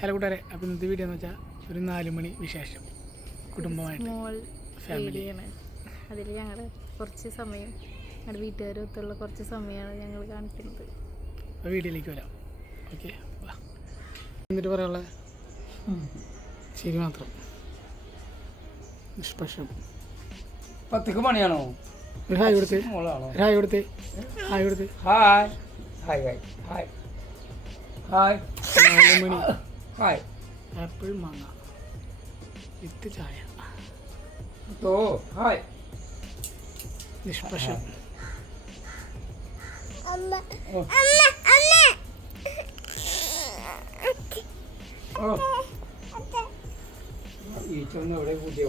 Hello കൂട്ടുകാരെ, അപ്പോൾ ഇന്നത്തെ വീഡിയോ എന്ന് വെച്ചാൽ ഒരു 4 മണി വിശേഷം കുടുംബമായിട്ട് ഫാമിലിയാണ്. അതിൽ ഞങ്ങൾ കുറച്ച് സമയം ഞങ്ങളുടെ വീട്ടുകാരൊത്തുള്ള കുറച്ച് സമയമാണ് ഞങ്ങൾ കാണിക്കുന്നത്. അപ്പോൾ വീഡിയോയിലേക്ക് വരാം. ഓക്കെ, എന്നിട്ട് പറയാനുള്ള ശരി മാത്രം നിഷ്പക്ഷം. 10 മണിയാണോ? ഒരു ഹായ് കൊടുത്ത്, ഹായ് കൊടുത്ത്, ഹായ് കൊടുത്ത്. Hi hi hi hi hi 4 മണി. ഹായ് ആപ്പിൾ മാങ്ങ വിത്ത് ചായ. ഹായ് നിഷ്പക്ഷം. എവിടെ കൂട്ടിയോ?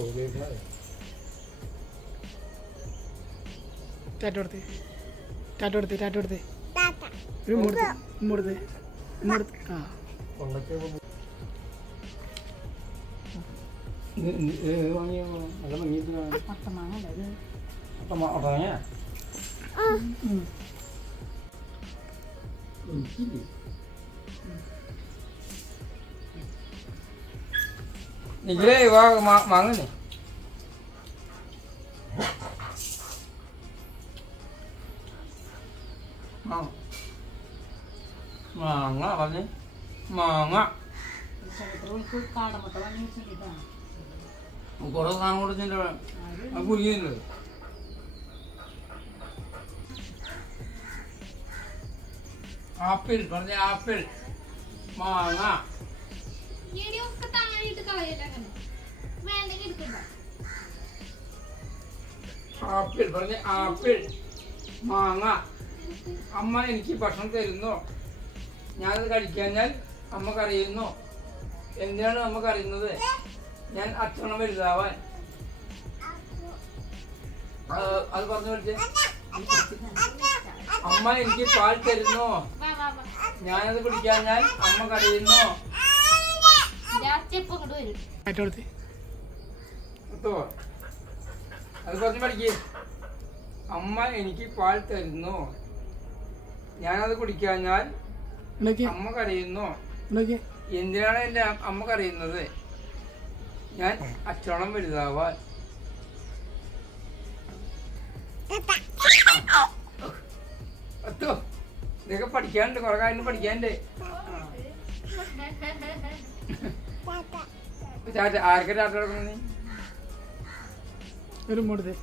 ടാറ്റ കൊടുത്ത്, ടാറ്റ കൊടുത്ത്, ടാറ്റ കൊടുത്ത്. ഒരു മുടുത്ത്, മുടുത്ത്, മുടുത്ത്. ആ വാങ്ങിയോ? നല്ല ഭംഗിയിട്ട് നിഖിലേ വാങ്ങുന്നേ. മാങ്ങ പറഞ്ഞേ, മാങ്ങ കുറെ സാധനം കൊടുത്തില്ല, കുരുങ്ങിയില്ലേ? ആപ്പിൾ പറഞ്ഞ ആപ്പിൾ, മാങ്ങ. ആപ്പിൾ പറഞ്ഞ ആപ്പിൾ, മാങ്ങ. അമ്മ എനിക്ക് ഭക്ഷണം തരുന്നോ? ഞാനത് കഴിക്കാഞ്ഞാൽ അമ്മ കരയുന്നോ? എന്തിനാണ് അമ്മ കരയുന്നത്? ഞാൻ അച്ഛണം വലുതാവാൻ. അത് പറഞ്ഞു പഠിച്ചേ. അമ്മ എനിക്ക് പാൽ തരുന്നോ? ഞാനത് കുടിക്കാഞ്ഞാൽ അമ്മ കരയുന്നോ? അത് പറഞ്ഞു പഠിക്കേ. അമ്മ എനിക്ക് പാൽ തരുന്നോ? ഞാനത് കുടിക്കാഞ്ഞാൽ അമ്മ കരയുന്നോ? എന്തിനാണ് എൻ്റെ അമ്മ കരയുന്നത്? ഞാൻ അച്ചോളം വലുതാവാൻ. ഇതൊക്കെ പഠിക്കാനുണ്ട്, കുറെ കാര്യം പഠിക്കാനുണ്ട്. ആർക്കെ ടാറ്റ കൊടുക്കുന്നത്? ഒരു മുടുത്ത്.